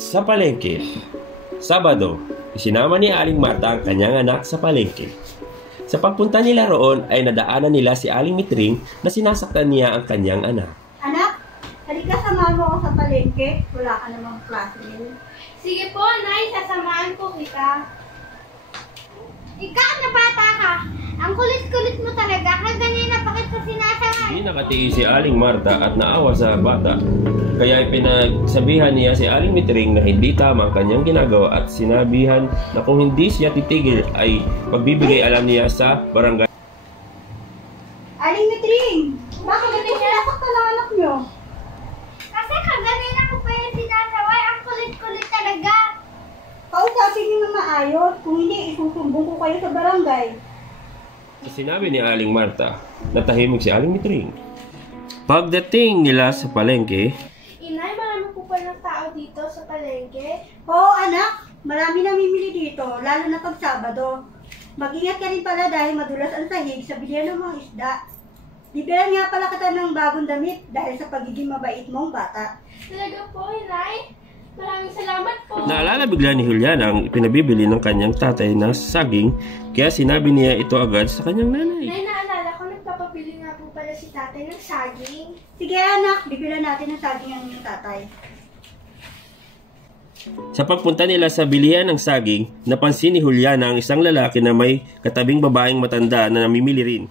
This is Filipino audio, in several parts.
Sa palengke, Sabado, isinama ni Aling Marta ang kanyang anak sa palengke. Sa pagpunta nila roon ay nadaanan nila si Aling Mitring na sinasaktan niya ang kanyang anak. Anak, halika samahan mo ako sa palengke. Wala ka namang klase yun. Sige po, Nay, sasamahan ko kita. Ikaw na bata ka. Ang kulit-kulit mo talaga. Kaganyan na bakit sa sinasama. Hindi nakatiis si Aling Marta at naawa sa bata. Kaya pinagsabihan niya si Aling Mitring na hindi tama ang kanyang ginagawa at sinabihan na kung hindi siya titigil ay magbibigay alam niya sa barangay. Aling Mitring, bakit hindi sinasaktan ang anak nyo? Kasi kaganyan ako pa yung sinasaway. Ang kulit-kulit talaga. Kausapin nyo na maayos. Kung hindi, isusumbong ko kayo sa barangay. Sinabi ni Aling Marta na tahimik si Aling Mitring. Pagdating nila sa palengke, Inay, marami po palang tao dito sa palengke. Oo anak, marami namimili dito, lalo na pag Sabado. Mag-ingat ka rin pala dahil madulas ang sahig sa bilihan ng mga isda. Bibilan nga pala kita ng bagong damit dahil sa pagiging mabait mong bata. Talaga po, Inay. Maraming salamat po. naalala bigla ni Juliana ang pinabibili ng kanyang tatay na saging, kaya sinabi niya ito agad sa kanyang nanay. Nay, naalala ko, nagpapabili nga po pala si tatay ng saging. Sige anak, bibilan natin ng saging ang iyong tatay. Sa pagpunta nila sa bilihan ng saging, napansin ni Juliana ang isang lalaki na may katabing babaeng matanda na namimili rin.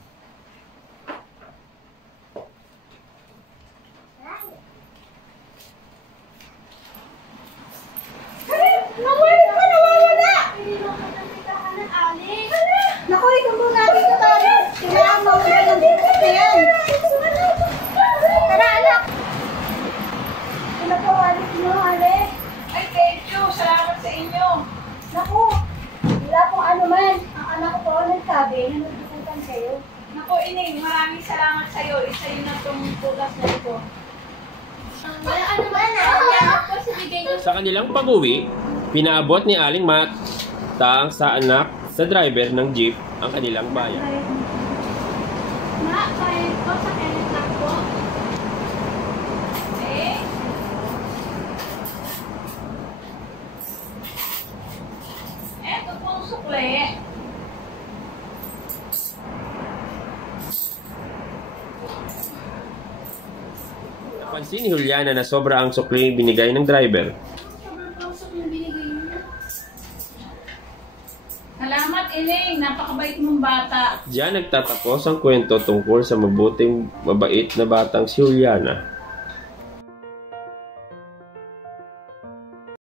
Nawala! Hindi mo ka nagtitahan ng Alex. Naku, isumbong natin sa tayo. Kailangan mawala ng business na yan. Tara anak! Ano po, alis mo, Alex? Ay, thank you. Salamat sa inyo. Naku, wala pong ano man. Ang anak ko po nagsabi na nagdukutan kayo. Naku, Ining, maraming salamat sa iyo. Isa yun ang tumutulas na ito. Wala ano man, salamat po sa bigay niyo. Sa kanilang pag-uwi, pinaabot ni Aling Marta sa anak sa driver ng jeep ang kanilang bayan. Ma, bayad po sa kailan lang po. Eh? Eto pong sukle. Napansin ni Juliana na sobra ang sukling binigay ng driver. Sobrang pausok yung binigay niyo. Salamat, Ining. Napakabait mong bata. Diyan nagtatapos ang kwento tungkol sa mabuting mabait na batang si Juliana.